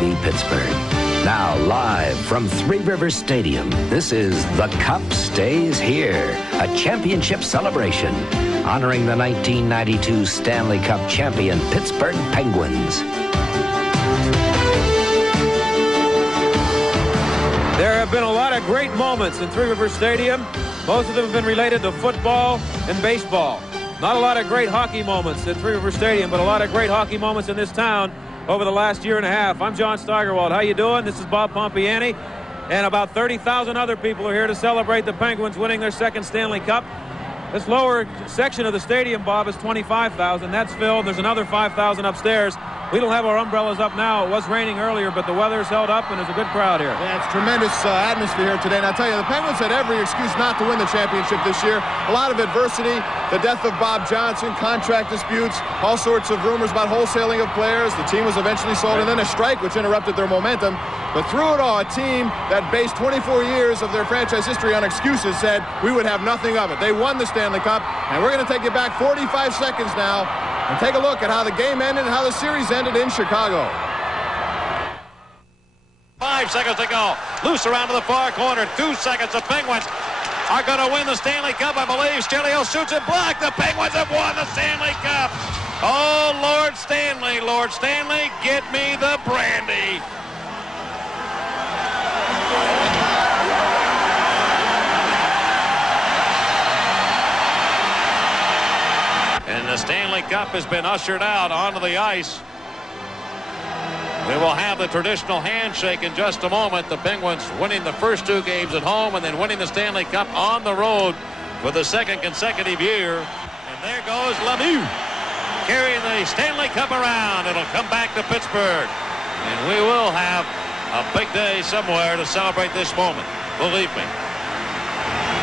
TV Pittsburgh. Now, live from Three Rivers Stadium, this is The Cup Stays Here, a championship celebration honoring the 1992 Stanley Cup champion Pittsburgh Penguins. There have been a lot of great moments in Three Rivers Stadium. Most of them have been related to football and baseball. Not a lot of great hockey moments at Three Rivers Stadium, but a lot of great hockey moments in this town over the last year and a half. I'm John Steigerwald. How you doing? This is Bob Pompiani. And about 30,000 other people are here to celebrate the Penguins winning their second Stanley Cup. This lower section of the stadium, Bob, is 25,000. That's filled. There's another 5,000 upstairs. We don't have our umbrellas up now. It was raining earlier, but the weather's held up, and there's a good crowd here. Yeah, it's tremendous atmosphere here today. And I'll tell you, the Penguins had every excuse not to win the championship this year. A lot of adversity, the death of Bob Johnson, contract disputes, all sorts of rumors about wholesaling of players. The team was eventually sold, and then a strike which interrupted their momentum. But through it all, a team that based 24 years of their franchise history on excuses said we would have nothing of it. They won the Stanley Cup, and we're going to take you back 45 seconds now and take a look at how the game ended and how the series ended in Chicago. 5 seconds to go. Loose around to the far corner. 2 seconds. The Penguins are going to win the Stanley Cup, I believe. Stelio shoots it blocked. The Penguins have won the Stanley Cup. Oh, Lord Stanley, get me the brandy. And the Stanley Cup has been ushered out onto the ice. We will have the traditional handshake in just a moment. The Penguins winning the first 2 games at home and then winning the Stanley Cup on the road for the second consecutive year. And there goes Lemieux carrying the Stanley Cup around. It'll come back to Pittsburgh. And we will have a big day somewhere to celebrate this moment. Believe me.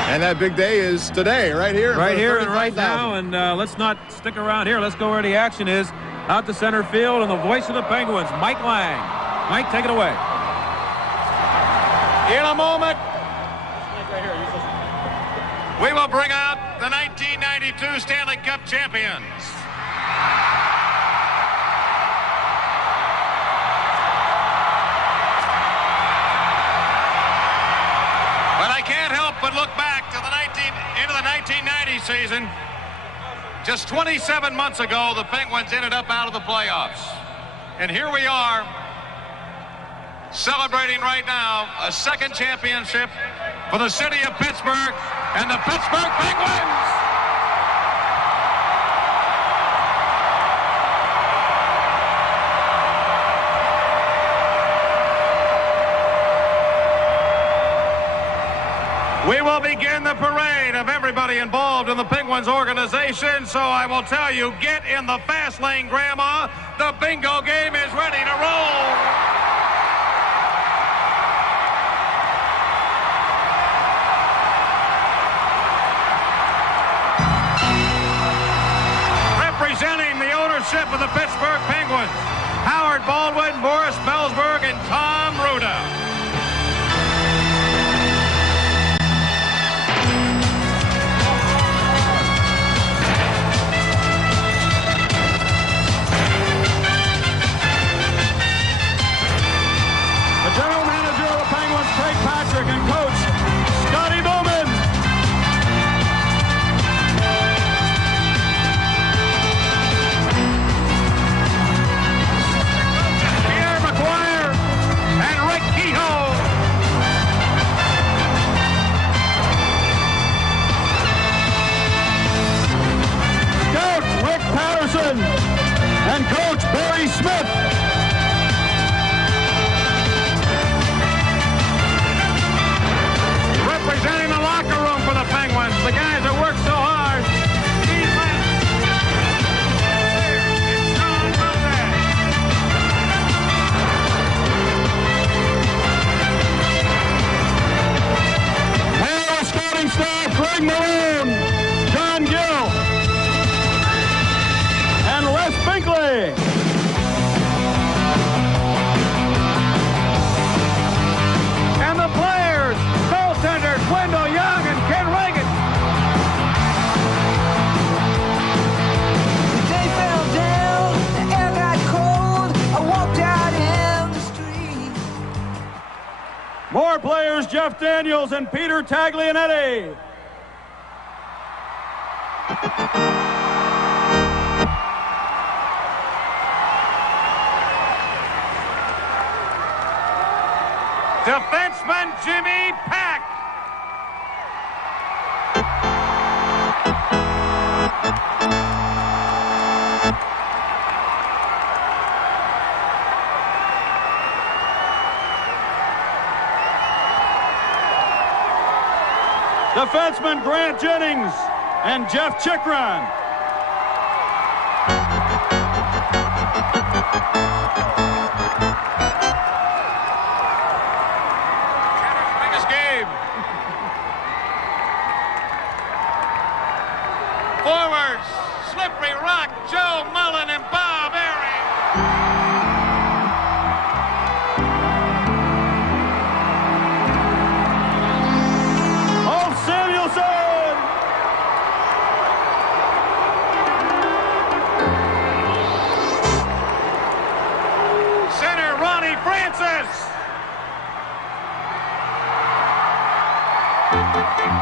And that big day is today, right here. Right here and right now. And let's not stick around here. Let's go where the action is. Out to center field, and the voice of the Penguins, Mike Lang. Mike, take it away. In a moment, we will bring out the 1992 Stanley Cup champions. But I can't help but look back to into the 1990 season. Just 27 months ago, the Penguins ended up out of the playoffs. And here we are, celebrating right now a second championship for the city of Pittsburgh and the Pittsburgh Penguins. We will begin the parade of everybody involved in the Penguins organization, so I will tell you, get in the fast lane, Grandma. The bingo game is ready to roll. Representing the ownership of the Pittsburgh Penguins, Howard Baldwin, Boris Belsberg, and Tom Ruda. More players, Jeff Daniels and Peter Taglianetti. Defenseman Jimmy Pack. Defenseman Grant Jennings and Jeff Chikrin. Biggest game. Forwards, Slippery Rock, Joe Mullen and Bob Airy.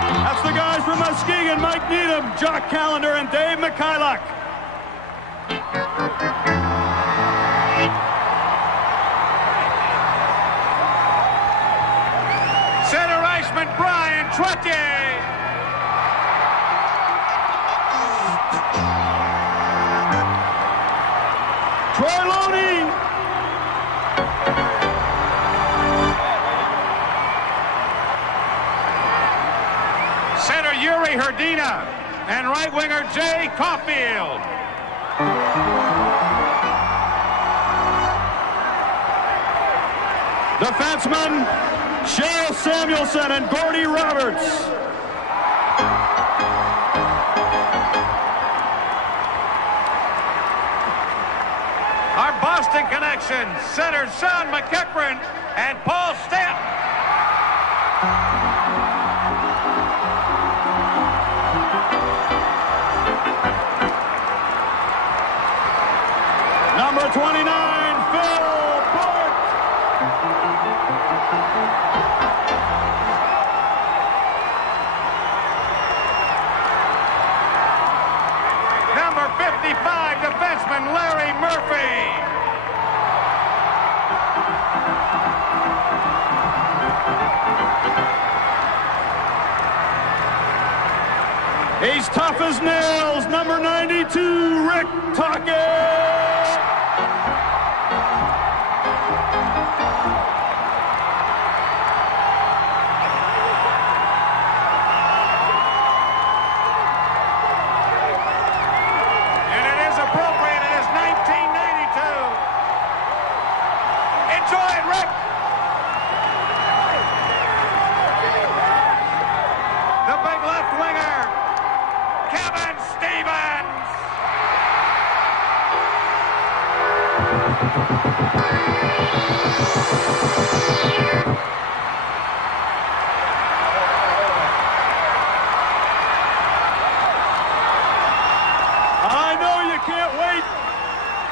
That's the guys from Muskegon, Mike Needham, Jock Callender, and Dave McKillock. Center iceman Brian Trottier. Troy Loney. Center Yuri Herdina and right winger Jay Caulfield. Defensemen Cheryl Samuelson and Gordy Roberts. Our Boston connection, center Sean McEachran and Paul Stanton. Number 29, Phil Bort. Number 55, defenseman Larry Murphy. He's tough as nails, number 92, Rick Tockett.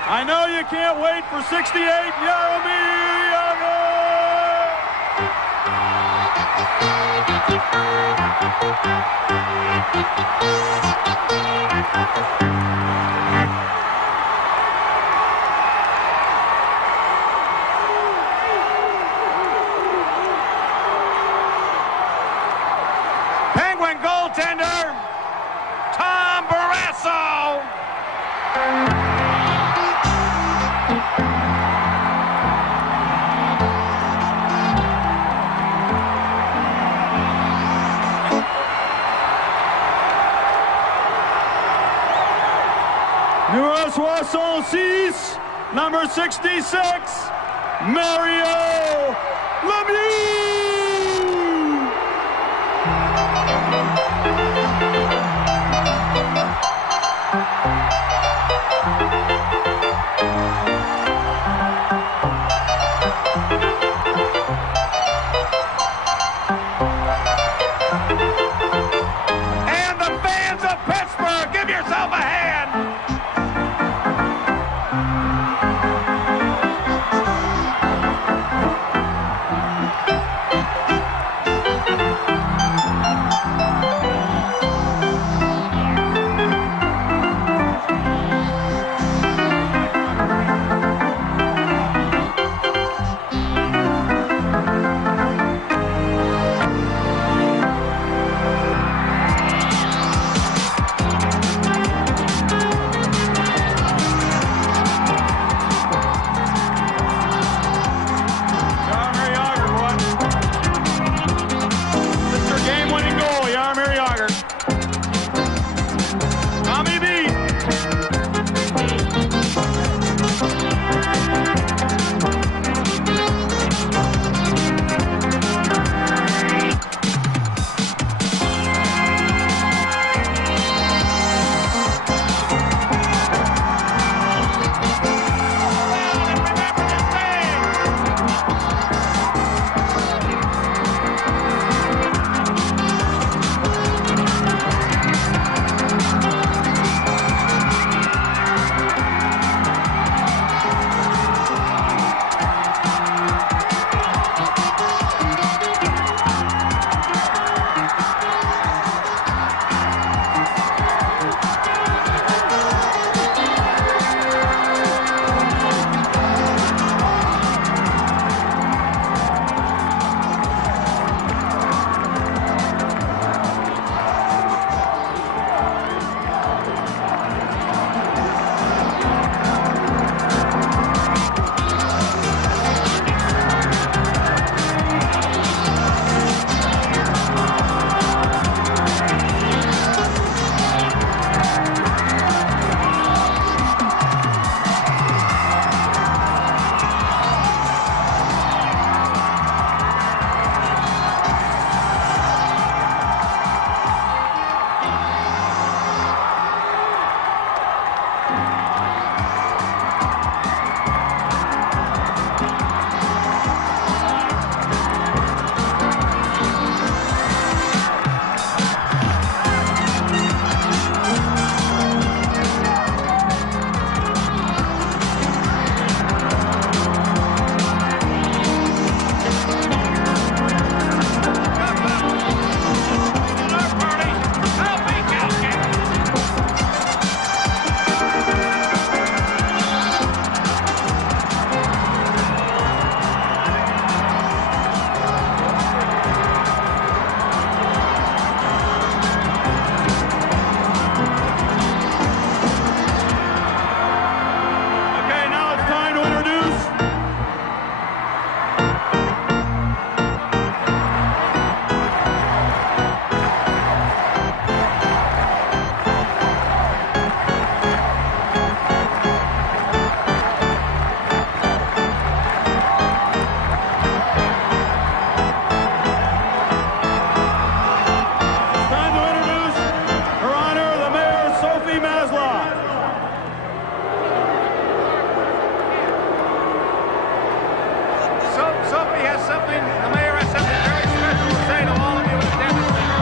I know you can't wait for 68, Jaromir Penguin goaltender Tom Barrasso. Numéro 66, number 66, Mario Lemieux. And the fans of Pittsburgh, give yourself a hand. the mayor has something very special to say to all of you in attendance there.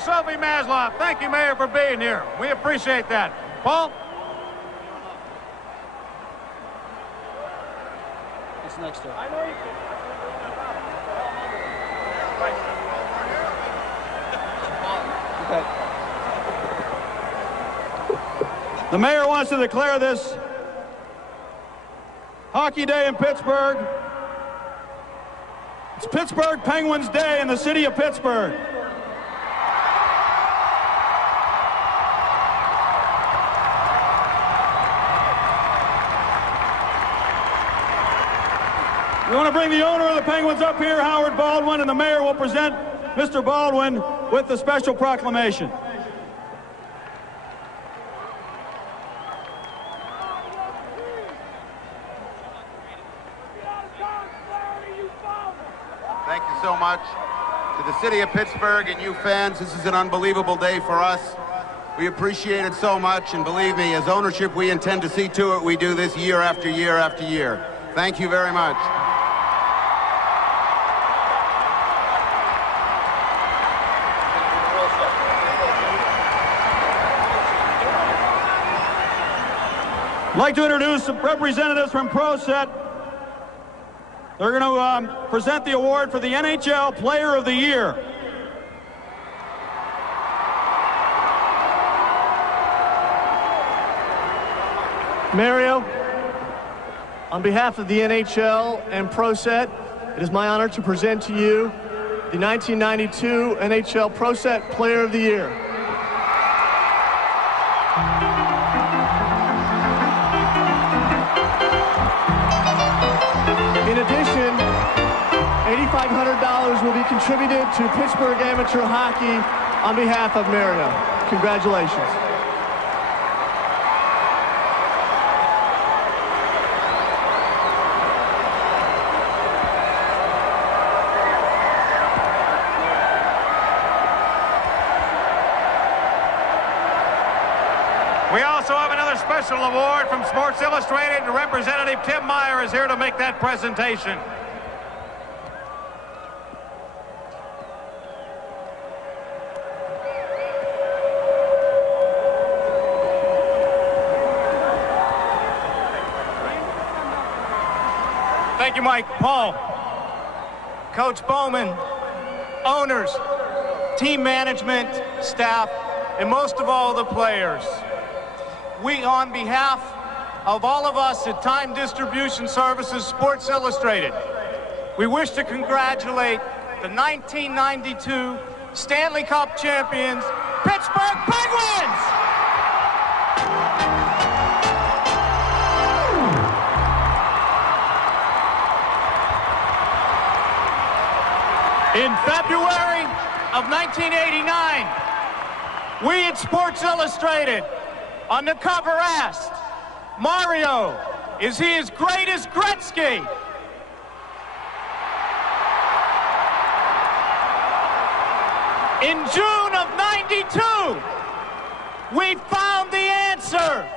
Sophie Maslow. Thank you, Mayor, for being here. We appreciate that. Paul? What's next to it? Okay. The mayor wants to declare this Hockey Day in Pittsburgh. It's Pittsburgh Penguins Day in the city of Pittsburgh. We want to bring the owner of the Penguins up here, Howard Baldwin, and the mayor will present Mr. Baldwin with the special proclamation. Thank you so much. To the city of Pittsburgh and you fans, this is an unbelievable day for us. We appreciate it so much, and believe me, as ownership, we intend to see to it we do this year after year after year. Thank you very much. I'd like to introduce some representatives from ProSet. They're going to present the award for the NHL Player of the Year. Mario, on behalf of the NHL and ProSet, it is my honor to present to you the 1992 NHL ProSet Player of the Year. In addition, $8,500 will be contributed to Pittsburgh Amateur Hockey on behalf of Mario. Congratulations. We also have another special award from Sports Illustrated, and Representative Tim Meyer is here to make that presentation. Thank you, Mike. Paul, Coach Bowman, owners, team management, staff, and most of all, the players. We, on behalf of all of us at Time Distribution Services Sports Illustrated, we wish to congratulate the 1992 Stanley Cup champions, Pittsburgh Penguins! In February of 1989, we at Sports Illustrated on the cover asked, Mario, is he as great as Gretzky? In June of '92, we found the answer.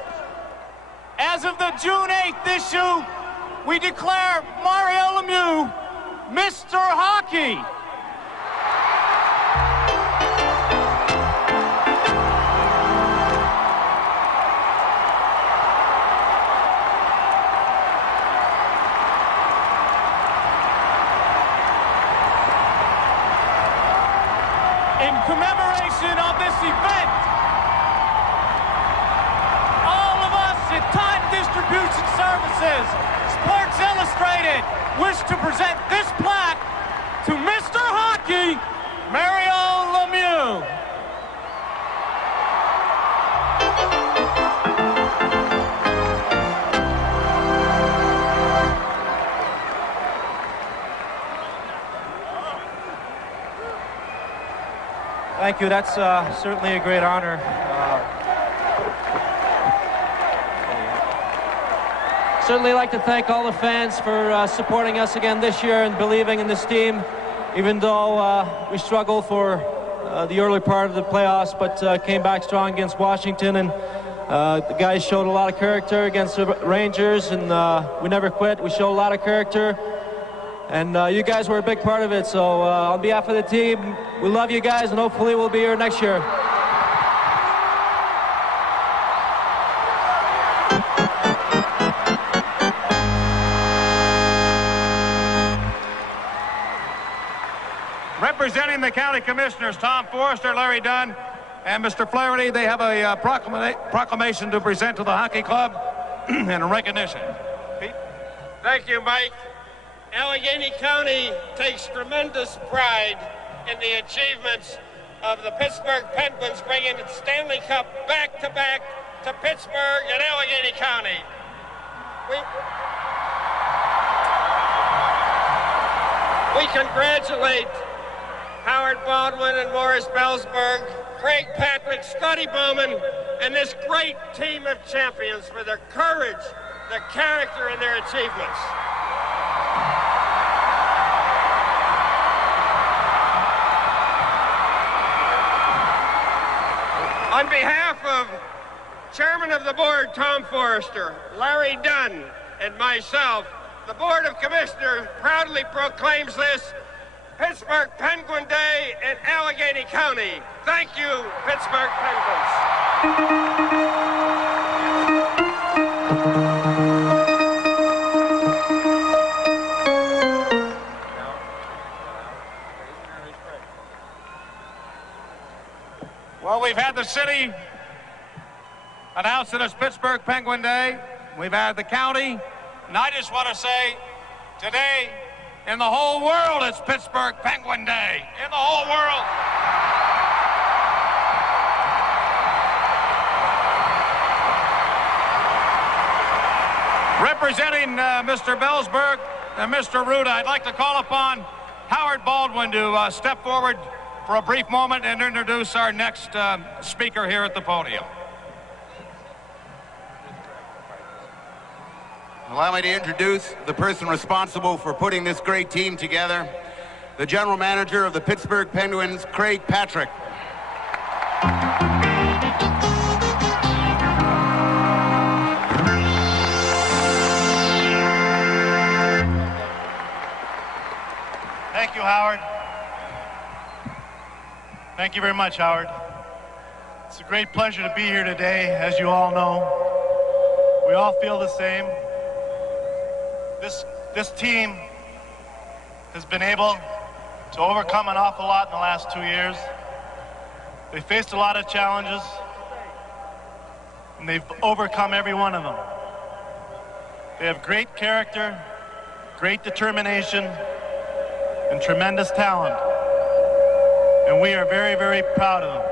As of the June 8th issue, we declare Mario Lemieux Mr. Hockey. In commemoration of this event, all of us at Time Distribution Services, Sports Illustrated, wish to present this plaque to Mr. Hockey, Mario Lemieux. Thank you. That's certainly a great honor. Certainly like to thank all the fans for supporting us again this year and believing in this team, even though we struggled for the early part of the playoffs, but came back strong against Washington, and the guys showed a lot of character against the Rangers, and we never quit. We showed a lot of character, and you guys were a big part of it. So on behalf of the team, we love you guys, and hopefully we'll be here next year. Representing the county commissioners, Tom Forrester, Larry Dunn, and Mr. Flaherty, they have a proclamation to present to the hockey club in recognition. Pete? Thank you, Mike. Allegheny County takes tremendous pride in the achievements of the Pittsburgh Penguins, bringing the Stanley Cup back-to-back to Pittsburgh and Allegheny County. We congratulate Howard Baldwin and Morris Bellsberg, Craig Patrick, Scotty Bowman, and this great team of champions for their courage, their character, and their achievements. On behalf of Chairman of the Board, Tom Forrester, Larry Dunn, and myself, the Board of Commissioners proudly proclaims this Pittsburgh Penguin Day in Allegheny County. Thank you, Pittsburgh Penguins. Well, we've had the city announce it as Pittsburgh Penguin Day. We've had the county. And I just want to say, today, in the whole world, it's Pittsburgh Penguin Day. In the whole world. Representing Mr. Bellsberg and Mr. Ruda, I'd like to call upon Howard Baldwin to step forward for a brief moment and introduce our next speaker here at the podium. Allow me to introduce the person responsible for putting this great team together, the general manager of the Pittsburgh Penguins, Craig Patrick. Thank you, Howard. Thank you very much, Howard. It's a great pleasure to be here today, as you all know. We all feel the same. This team has been able to overcome an awful lot in the last 2 years. They faced a lot of challenges, and they've overcome every one of them. They have great character, great determination, and tremendous talent. And we are very, very proud of them.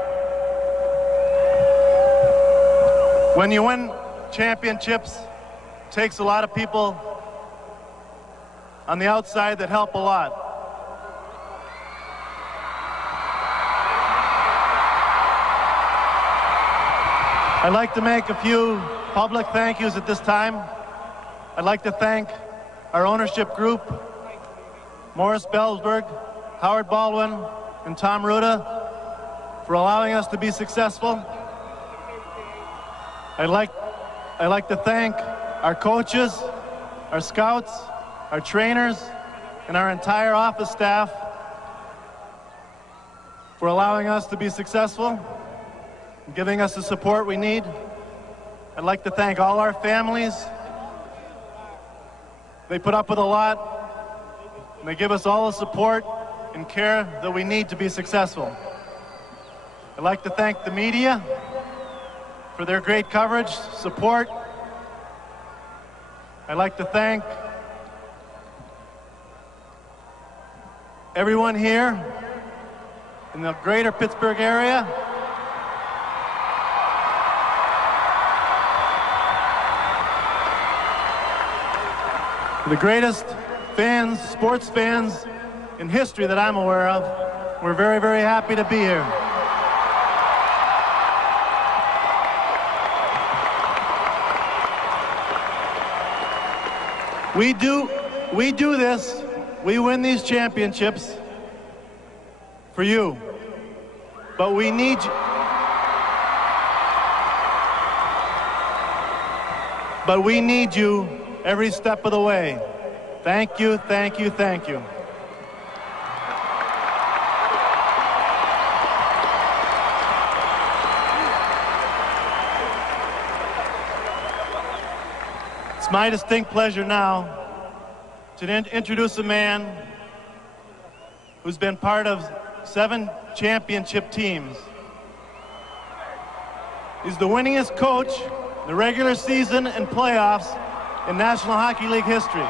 When you win championships, it takes a lot of people on the outside that help a lot. I'd like to make a few public thank yous at this time. I'd like to thank our ownership group, Morris Bellsberg, Howard Baldwin, and Tom Ruda, for allowing us to be successful. I'd like to thank our coaches, our scouts, our trainers, and our entire office staff for allowing us to be successful and giving us the support we need. I'd like to thank all our families. They put up with a lot, and they give us all the support and care that we need to be successful. I'd like to thank the media for their great coverage, support. I'd like to thank everyone here in the greater Pittsburgh area. The greatest fans, sports fans in history that I'm aware of. We're very, very happy to be here. We do this, we win these championships for you. But we need you. But we need you every step of the way. Thank you, thank you, thank you. It's my distinct pleasure now to introduce a man who's been part of 7 championship teams. He's the winningest coach in the regular season and playoffs in National Hockey League history.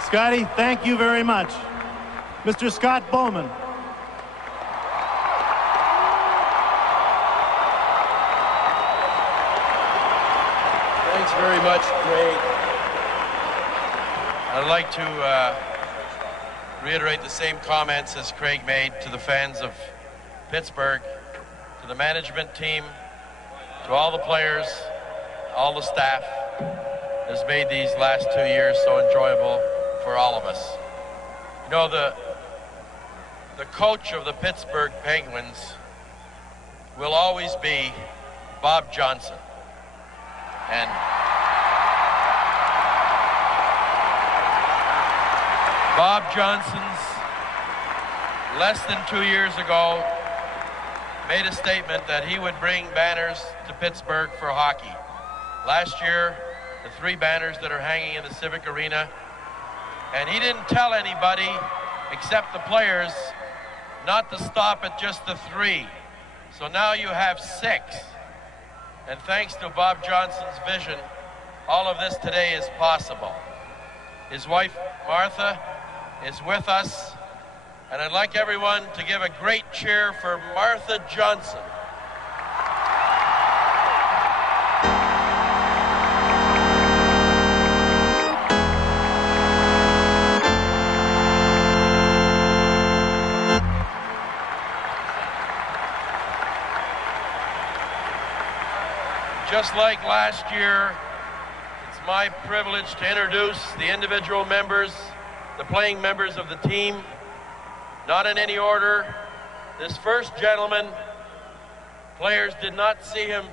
Scotty, thank you very much. Mr. Scott Bowman. Thanks very much, Craig. I'd like to reiterate the same comments as Craig made to the fans of Pittsburgh, to the management team, to all the players, all the staff that has made these last 2 years so enjoyable for all of us. You know, the coach of the Pittsburgh Penguins will always be Bob Johnson. And Bob Johnson's, less than 2 years ago, made a statement that he would bring banners to Pittsburgh for hockey. Last year, the 3 banners that are hanging in the Civic Arena, and he didn't tell anybody except the players not to stop at just the 3. So now you have 6. And thanks to Bob Johnson's vision, all of this today is possible. His wife, Martha, is with us, and I'd like everyone to give a great cheer for Martha Johnson. Just like last year, it's my privilege to introduce the individual members, the playing members of the team, not in any order. This first gentleman, players did not see him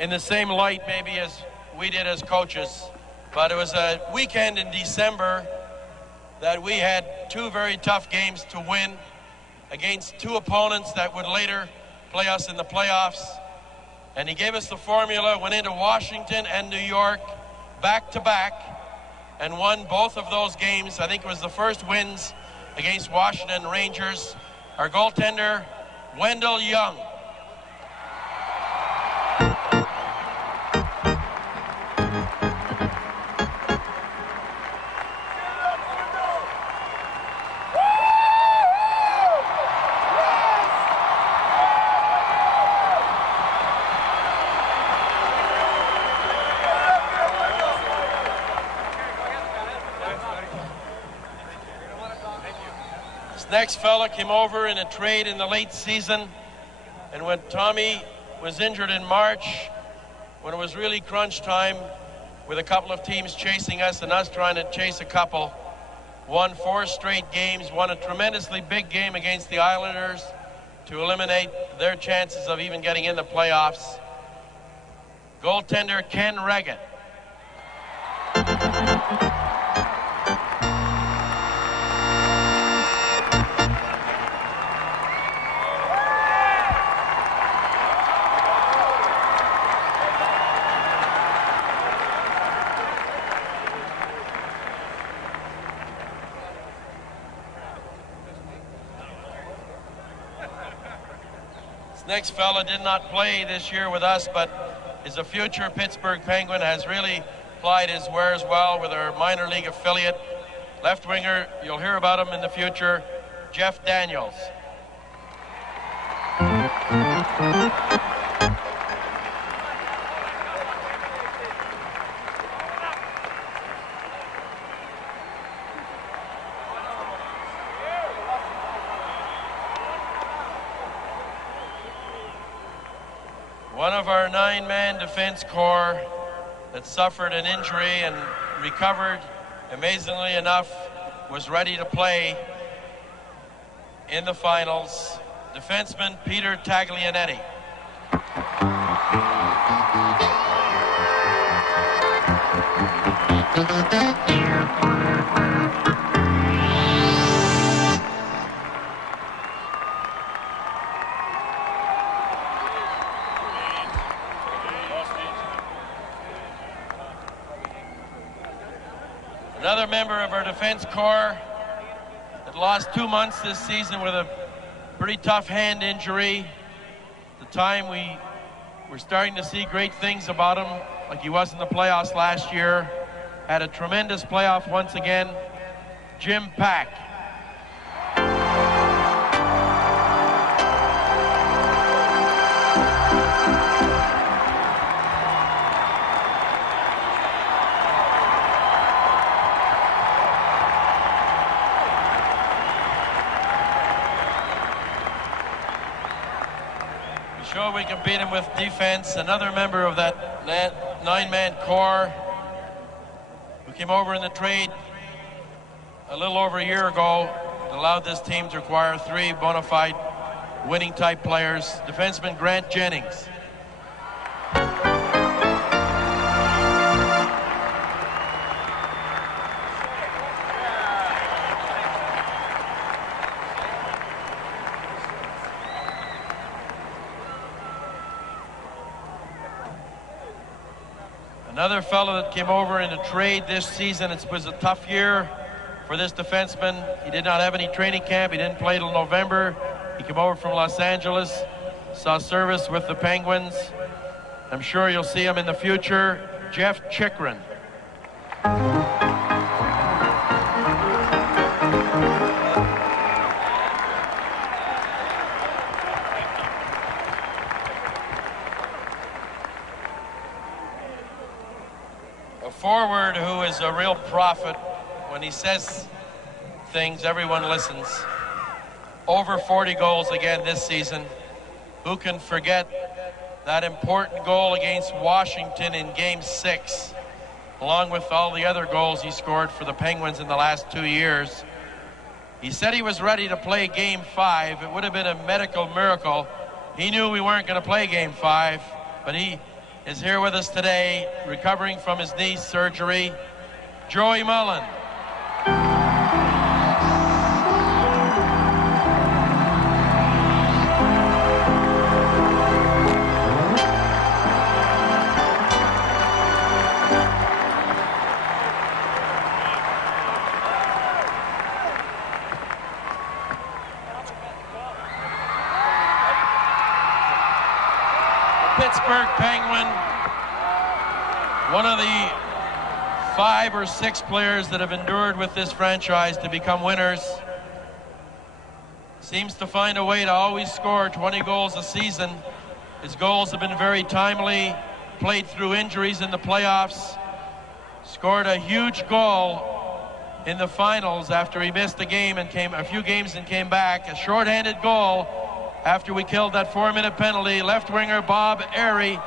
in the same light maybe as we did as coaches, but it was a weekend in December that we had 2 very tough games to win against 2 opponents that would later play us in the playoffs. And he gave us the formula, went into Washington and New York back-to-back and won both of those games. I think it was the first wins against Washington Rangers. Our goaltender, Wendell Young. next fella came over in a trade in the late season, and when Tommy was injured in March, when it was really crunch time, with a couple of teams chasing us and us trying to chase a couple, won 4 straight games, won a tremendously big game against the Islanders to eliminate their chances of even getting in the playoffs. Goaltender Ken Reggett. Next fella did not play this year with us, but is a future Pittsburgh Penguin, has really applied his wares well with our minor league affiliate. Left winger, you'll hear about him in the future, Jeff Daniels. One of our 9-man defense corps that suffered an injury and recovered, amazingly enough, was ready to play in the finals. Defenseman Peter Taglianetti. Another member of our defense corps that lost 2 months this season with a pretty tough hand injury. At the time we were starting to see great things about him, like he was in the playoffs last year. Had a tremendous playoff once again, Jim Pack. Sure we can beat him with defense. Another member of that 9-man corps who came over in the trade a little over a year ago, allowed this team to acquire 3 bona fide winning type players. Defenseman Grant Jennings. Another fellow that came over in a trade this season. It was a tough year for this defenseman. He did not have any training camp. He didn't play till November. He came over from Los Angeles, saw service with the Penguins. I'm sure you'll see him in the future. Jeff Chikrin. Forward who is a real prophet. When he says things, everyone listens. Over 40 goals again this season. Who can forget that important goal against Washington in Game 6, along with all the other goals he scored for the Penguins in the last 2 years. He said he was ready to play Game 5. It would have been a medical miracle. He knew we weren't going to play Game 5, but he is here with us today, recovering from his knee surgery, Joey Mullen. Pittsburgh Penguin, one of the 5 or 6 players that have endured with this franchise to become winners, seems to find a way to always score 20 goals a season. His goals have been very timely, played through injuries in the playoffs, scored a huge goal in the finals after he missed a game and a few games and came back. A shorthanded goal after we killed that 4-minute penalty. Left winger Bob Airy.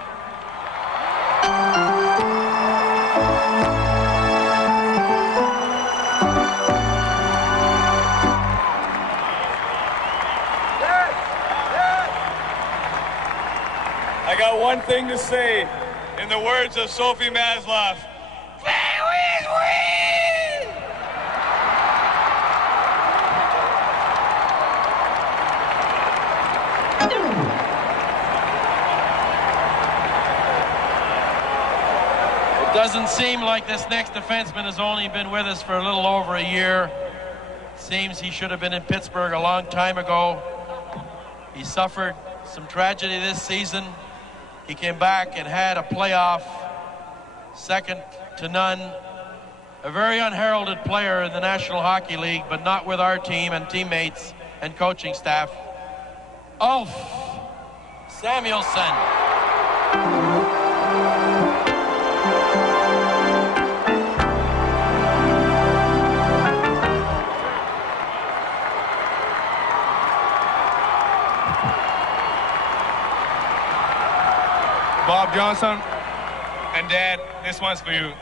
I got one thing to say. In the words of Sophie Maslow, Penguins win! It doesn't seem like this next defenseman has only been with us for a little over a year. Seems he should have been in Pittsburgh a long time ago. He suffered some tragedy this season. He came back and had a playoff, second to none. A very unheralded player in the National Hockey League, but not with our team and teammates and coaching staff. Ulf Samuelsson. Bob Johnson and Dad, this one's for you.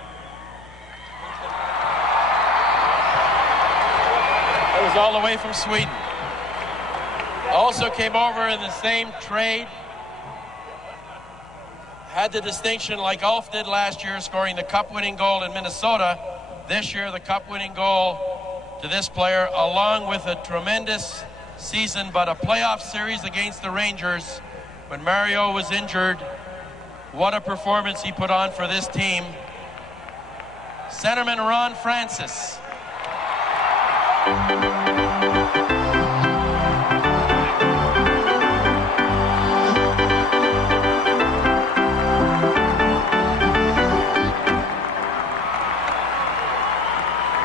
That was all the way from Sweden. Also came over in the same trade. Had the distinction, like Ulf did last year, scoring the cup-winning goal in Minnesota. This year, the cup-winning goal to this player, along with a tremendous season, but a playoff series against the Rangers when Mario was injured. What a performance he put on for this team. Centerman Ron Francis.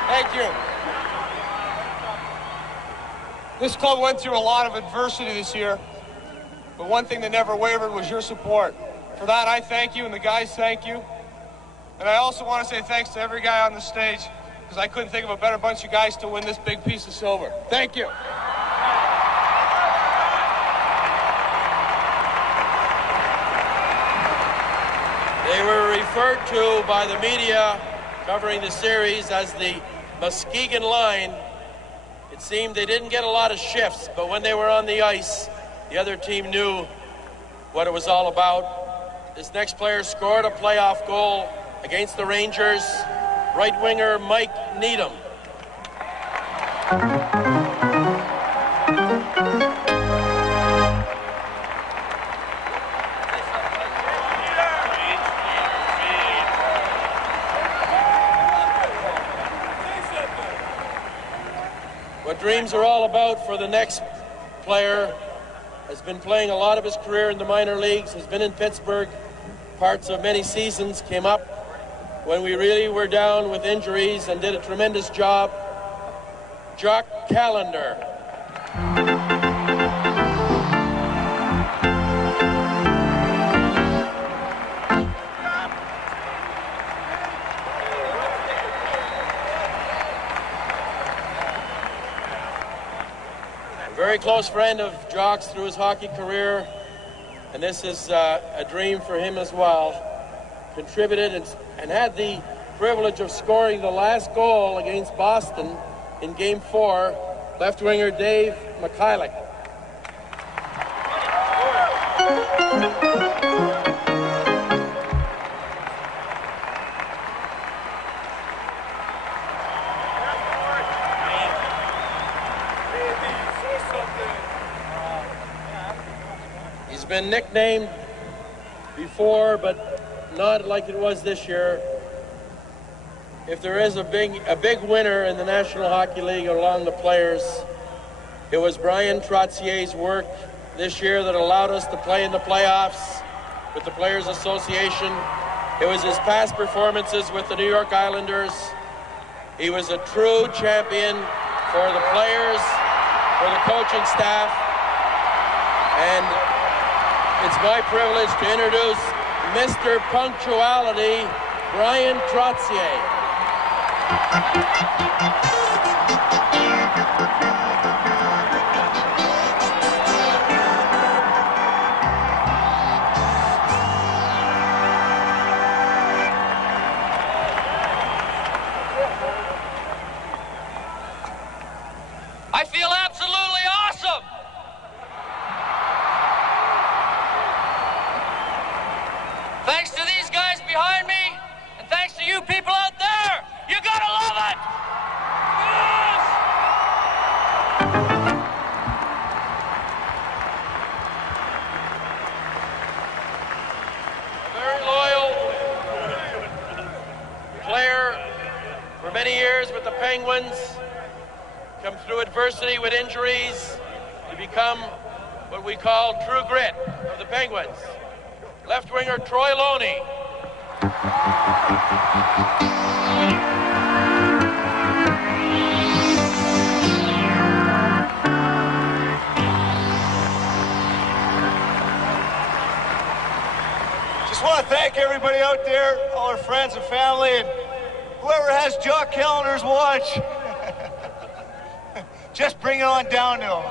Thank you. This club went through a lot of adversity this year, but one thing that never wavered was your support. For that, I thank you, and the guys thank you. And I also want to say thanks to every guy on the stage, because I couldn't think of a better bunch of guys to win this big piece of silver. Thank you. They were referred to by the media covering the series as the Muskegon line. It seemed they didn't get a lot of shifts, but when they were on the ice, the other team knew what it was all about. This next player scored a playoff goal against the Rangers, right winger Mike Needham. What dreams are all about for the next player has been playing a lot of his career in the minor leagues, has been in Pittsburgh parts of many seasons, came up when we really were down with injuries and did a tremendous job. Jock Callender. A very close friend of Jock's through his hockey career, and this is a dream for him as well. Contributed and had the privilege of scoring the last goal against Boston in Game 4, left winger Dave Mikhailuk. He's been nicknamed before, but not like it was this year. If there is a big winner in the National Hockey League along the players, it was Brian Trotzier's work this year that allowed us to play in the playoffs with the Players Association. It was his past performances with the New York Islanders. He was a true champion for the players, for the coaching staff, and it's my privilege to introduce Mr. Punctuality, Brian Trotzier. I feel absolutely awesome. Thanks to these guys behind me, and thanks to you people out there. You gotta love it. Yes! A very loyal player for many years with the Penguins. Come through adversity with injuries to become what we call true grit of the Penguins. Left winger Troy Loney. Just want to thank everybody out there, all our friends and family, and whoever has Jock Callender's watch. Just bring it on down to him.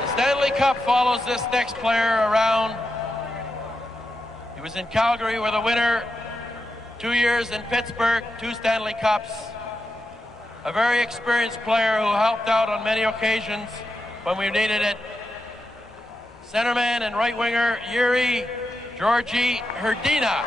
The Stanley Cup follows this next player around. He was in Calgary with a winner, 2 years in Pittsburgh, 2 Stanley Cups. A very experienced player who helped out on many occasions when we needed it. Centerman and right winger Yuri Georgi Herdina.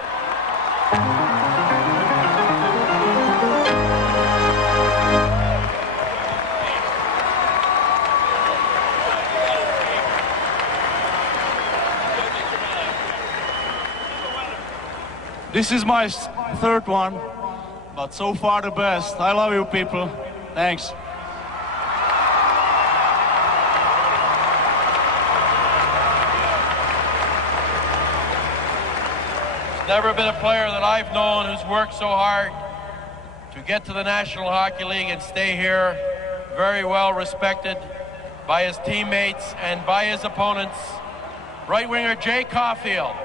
This is my third one, but so far the best. I love you people. Thanks. There's never been a player that I've known who's worked so hard to get to the National Hockey League and stay here. Very well respected by his teammates and by his opponents. Right winger Jay Caulfield.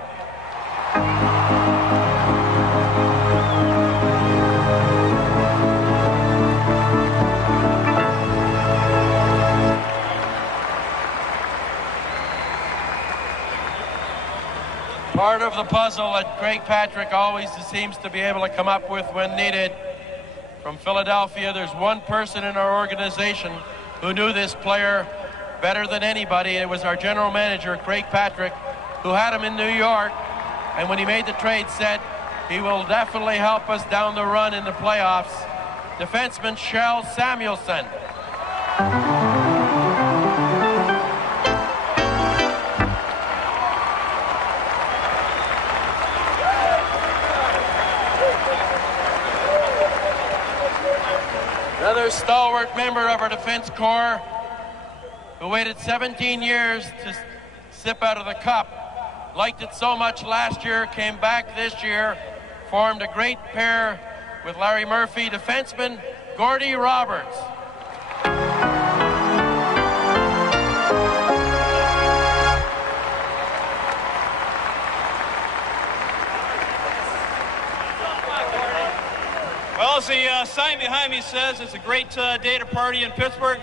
Part of the puzzle that Craig Patrick always seems to be able to come up with when needed. From Philadelphia, there's one person in our organization who knew this player better than anybody. It was our general manager, Craig Patrick, who had him in New York, and when he made the trade said he will definitely help us down the run in the playoffs. Defenseman Shel Samuelson. Another stalwart member of our defense corps who waited 17 years to sip out of the cup. Liked it so much last year, came back this year, formed a great pair with Larry Murphy, defenseman Gordy Roberts. Well, as the sign behind me says, it's a great day to party in Pittsburgh.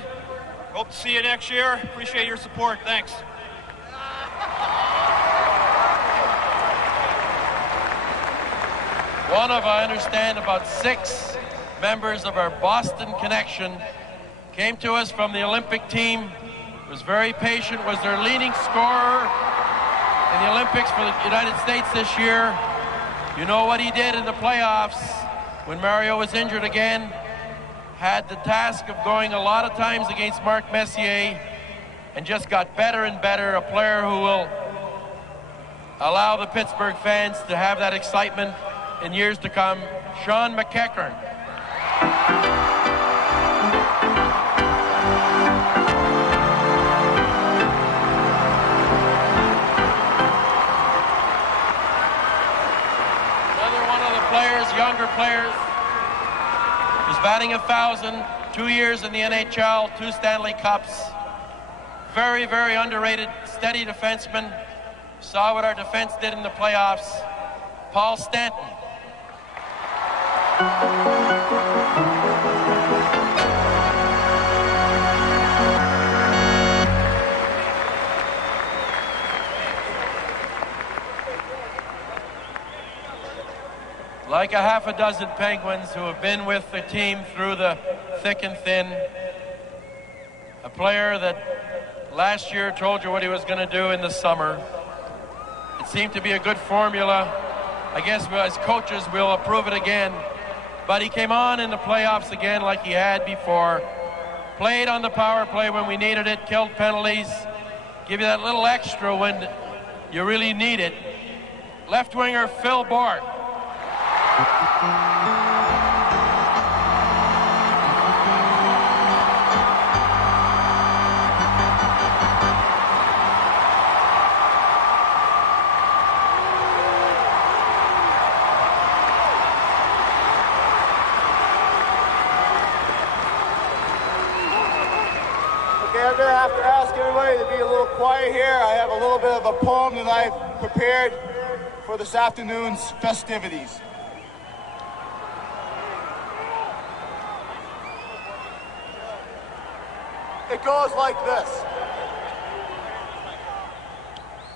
Hope to see you next year. Appreciate your support. Thanks. One of, I understand, about 6 members of our Boston connection came to us from the Olympic team, was very patient, was their leading scorer in the Olympics for the United States this year. You know what he did in the playoffs when Mario was injured again. Had the task of going a lot of times against Mark Messier and just got better and better. A player who will allow the Pittsburgh fans to have that excitement in years to come, Sean McEachern. Another one of the players, younger players, is batting 1,000, 2 years in the NHL, 2 Stanley Cups. Very, very underrated, steady defenseman. Saw what our defense did in the playoffs. Paul Stanton. Like a half a dozen Penguins who have been with the team through the thick and thin, a player that last year told you what he was going to do in the summer. It seemed to be a good formula. I guess as coaches we'll approve it again. But he came on in the playoffs again like he had before. Played on the power play when we needed it, killed penalties, give you that little extra when you really need it. Left winger Phil Bort. I'm going to have to ask everybody to be a little quiet here. I have a little bit of a poem that I've prepared for this afternoon's festivities. It goes like this.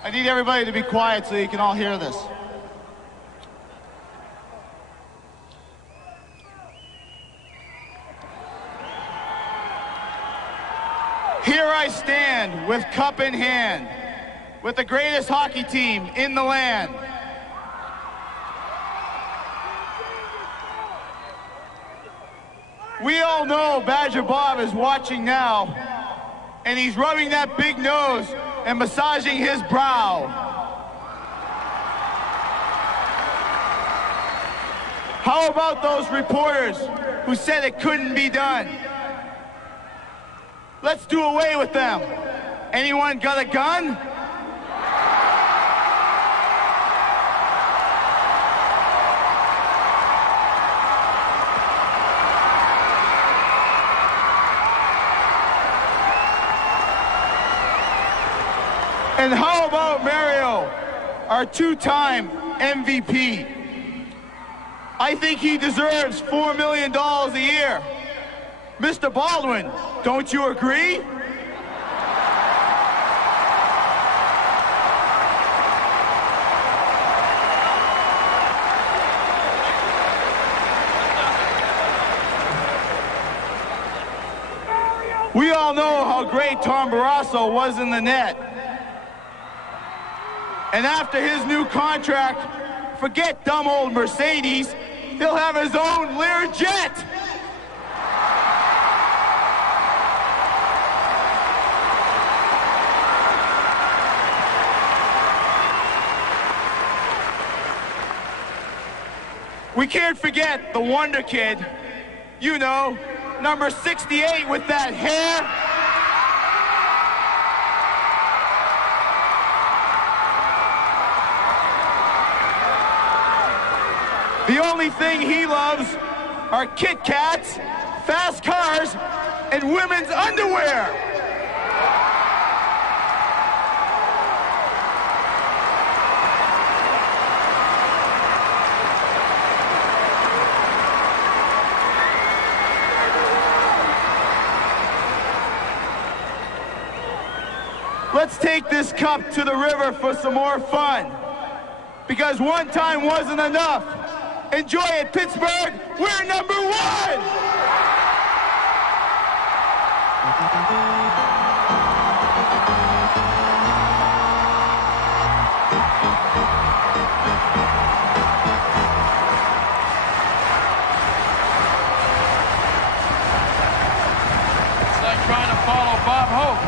I need everybody to be quiet so you can all hear this. Here I stand with cup in hand, with the greatest hockey team in the land. We all know Badger Bob is watching now, and he's rubbing that big nose and massaging his brow. How about those reporters who said it couldn't be done? Let's do away with them. Anyone got a gun? And how about Mario, our two-time MVP? I think he deserves $4 million a year. Mr. Baldwin, don't you agree? We all know how great Tom Barrasso was in the net. And after his new contract, forget dumb old Mercedes, he'll have his own Learjet. We can't forget the Wonder Kid, you know, number 68 with that hair. The only thing he loves are Kit Kats, fast cars, and women's underwear. Let's take this cup to the river for some more fun. Because one time wasn't enough. Enjoy it, Pittsburgh. We're number one! It's like trying to follow Bob Hope.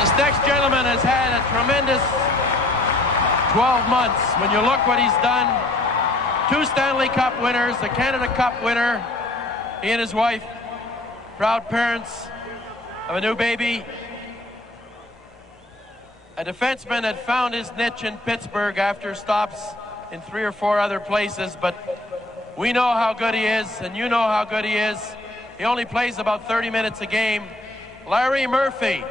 This next gentleman has had a tremendous 12 months. When you look what he's done, 2 Stanley Cup winners, the Canada Cup winner, he and his wife, proud parents of a new baby. A defenseman had found his niche in Pittsburgh after stops in 3 or 4 other places, but we know how good he is, and you know how good he is. He only plays about 30 minutes a game. Larry Murphy.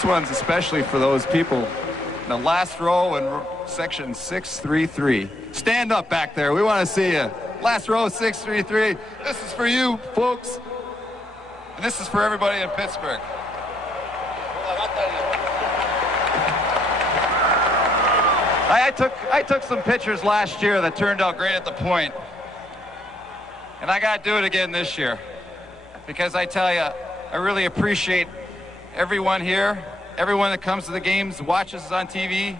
This one's especially for those people in the last row in section 633. Stand up back there. We want to see you. Last row, 633. This is for you, folks. And this is for everybody in Pittsburgh. I took some pictures last year that turned out great at the point. And I got to do it again this year. Because I tell you, I really appreciate everyone here, everyone that comes to the games, watches us on TV,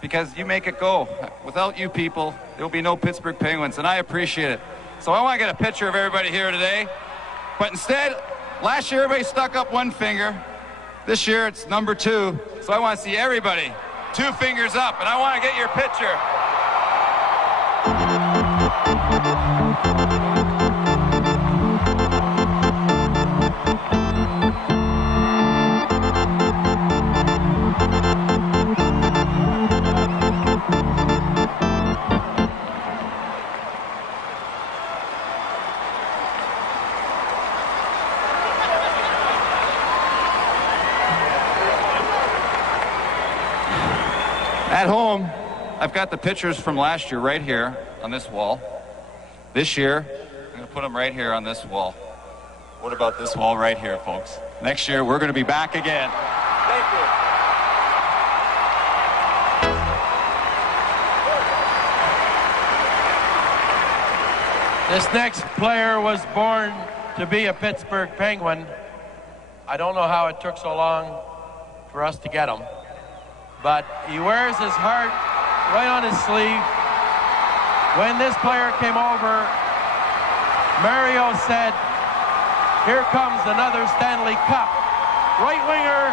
because you make it go. Without you people, there will be no Pittsburgh Penguins, and I appreciate it. So I want to get a picture of everybody here today. But instead, last year everybody stuck up one finger. This year it's number 2. So I want to see everybody 2 fingers up, and I want to get your picture. At home, I've got the pictures from last year right here on this wall. This year, I'm going to put them right here on this wall. What about this wall right here, folks? Next year, we're going to be back again. Thank you. This next player was born to be a Pittsburgh Penguin. I don't know how it took so long for us to get him. But he wears his heart right on his sleeve. When this player came over, Mario said, "Here comes another Stanley Cup." Right winger,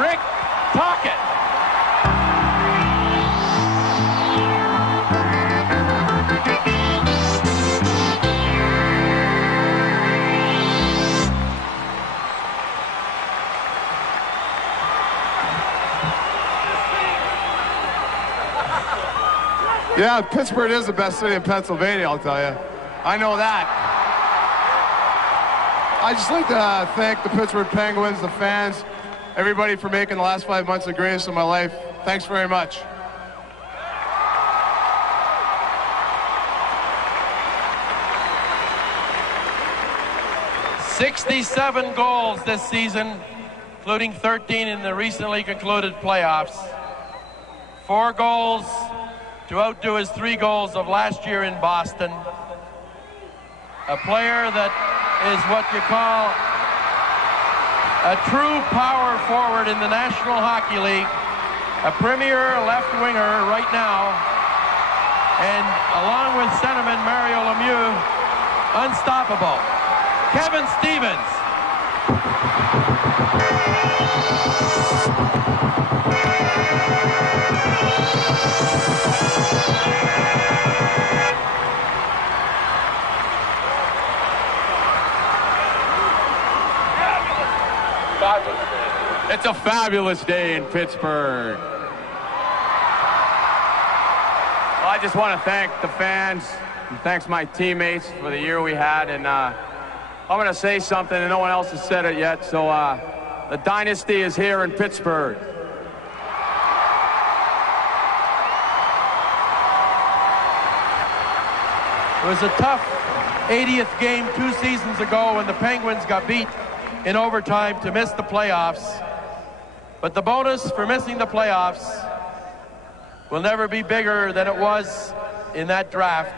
Rick Tocchet. Yeah, Pittsburgh is the best city in Pennsylvania, I'll tell you. I know that. I'd just like to thank the Pittsburgh Penguins, the fans, everybody for making the last 5 months the greatest of my life. Thanks very much. "67 goals this season, including 13 in the recently concluded playoffs. 4 goals to outdo his 3 goals of last year in Boston. A player that is what you call a true power forward in the National Hockey League, a premier left winger right now, and along with centerman Mario Lemieux, unstoppable. Kevin Stevens." It's a fabulous day in Pittsburgh. Well, I just want to thank the fans and thanks my teammates for the year we had. And I'm going to say something and no one else has said it yet. So the dynasty is here in Pittsburgh. It was a tough 80th game 2 seasons ago when the Penguins got beat in overtime to miss the playoffs. But the bonus for missing the playoffs will never be bigger than it was in that draft.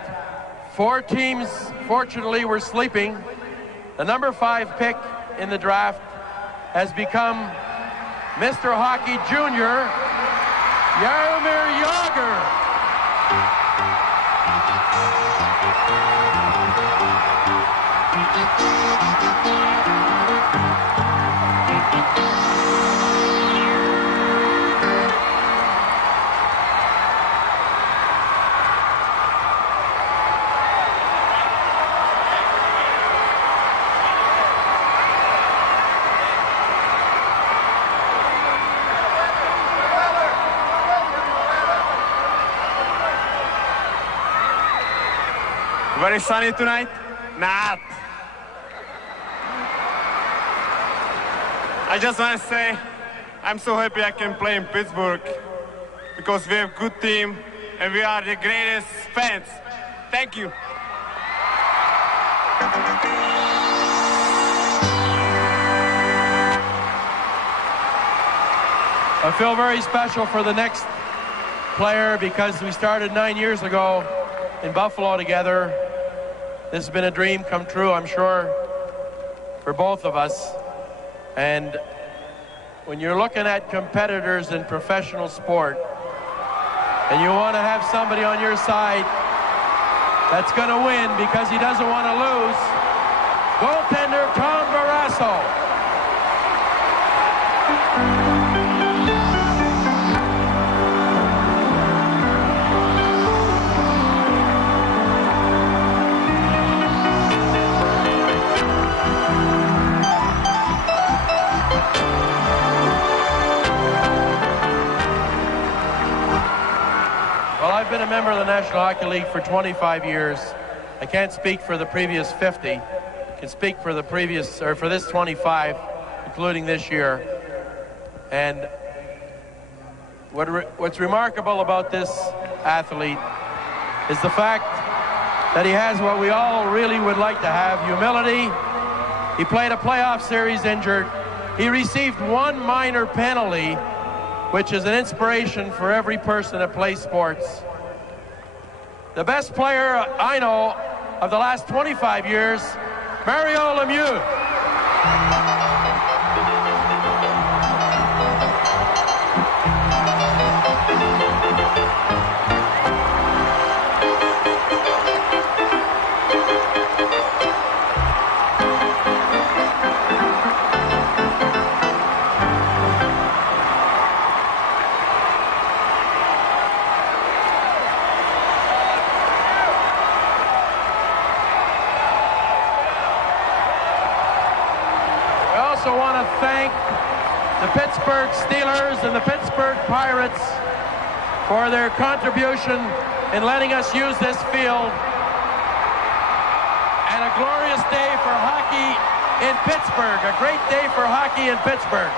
4 teams, fortunately, were sleeping. The number 5 pick in the draft has become Mr. Hockey Jr., Jaromir Jagr. Very sunny tonight? Not. I just want to say I'm so happy I can play in Pittsburgh because we have a good team and we are the greatest fans. Thank you. I feel very special for the next player because we started 9 years ago in Buffalo together. This has been a dream come true, I'm sure, for both of us. And when you're looking at competitors in professional sport and you want to have somebody on your side that's going to win because he doesn't want to lose, goaltender Tom Barrasso. I've been a member of the National Hockey League for 25 years. I can't speak for the previous 50. I can speak for the previous, or for this 25, including this year. And what's remarkable about this athlete is the fact that he has what we all really would like to have, humility. He played a playoff series injured. He received one minor penalty, which is an inspiration for every person that plays sports. The best player I know of the last 25 years, Mario Lemieux. I also want to thank the Pittsburgh Steelers and the Pittsburgh Pirates for their contribution in letting us use this field. And a glorious day for hockey in Pittsburgh, a great day for hockey in Pittsburgh.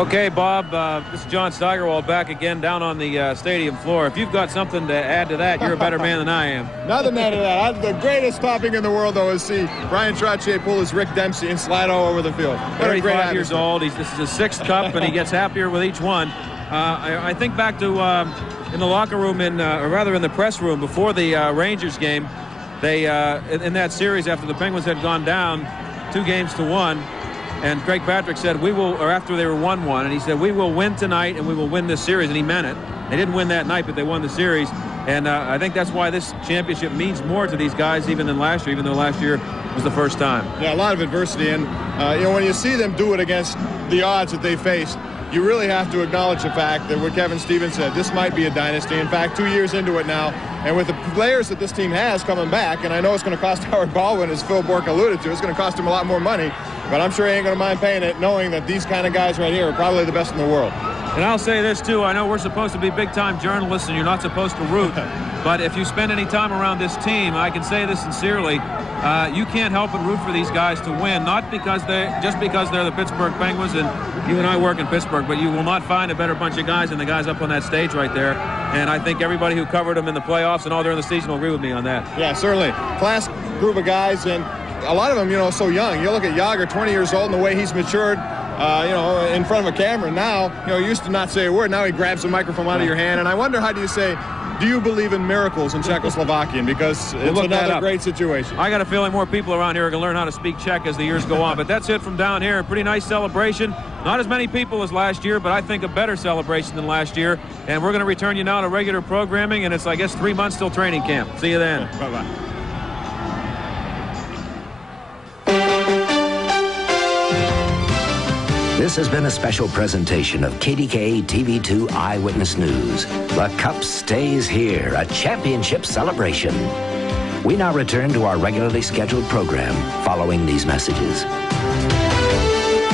Okay, Bob, this is John Steigerwald back again down on the stadium floor. If you've got something to add to that, you're a better man than I am. Nothing to add to that. The greatest topping in the world, though, is see Brian Trottier pull his Rick Dempsey and slide all over the field. 35 years old. This is his 6th cup, and he gets happier with each one. I think back to in the locker room, or rather in the press room before the Rangers game, they in that series after the Penguins had gone down 2-1, and Craig Patrick said, we will, or after they were 1-1, and he said, we will win tonight and we will win this series, and he meant it. They didn't win that night, but they won the series, and I think that's why this championship means more to these guys even than last year, even though last year was the first time. Yeah, a lot of adversity, and when you see them do it against the odds that they faced, you really have to acknowledge the fact that what Kevin Stevens said, this might be a dynasty. In fact, 2 years into it now, and with the players that this team has coming back, and I know it's going to cost Howard Baldwin, as Phil Bourque alluded to, it's going to cost him a lot more money, but I'm sure he ain't going to mind paying it, knowing that these kind of guys right here are probably the best in the world. And I'll say this, too. I know we're supposed to be big-time journalists, and you're not supposed to root. But if you spend any time around this team, I can say this sincerely, you can't help but root for these guys to win, not because just because they're the Pittsburgh Penguins, and you and I work in Pittsburgh, but you will not find a better bunch of guys than the guys up on that stage right there. And I think everybody who covered them in the playoffs and all during the season will agree with me on that. Yeah, certainly. Class group of guys, and a lot of them, so young. You look at Jágr, 20 years old, and the way he's matured, in front of a camera now, used to not say a word. Now he grabs the microphone out of your hand. And I wonder, how do you say, do you believe in miracles in Czechoslovakian? Because it's another great situation. I got a feeling more people around here are going to learn how to speak Czech as the years go on. But that's it from down here. A pretty nice celebration. Not as many people as last year, but I think a better celebration than last year. And we're going to return you now to regular programming. And it's, I guess, 3 months till training camp. See you then. Bye-bye. This has been a special presentation of KDKA TV2 Eyewitness News. The Cup stays here, a championship celebration. We now return to our regularly scheduled program following these messages.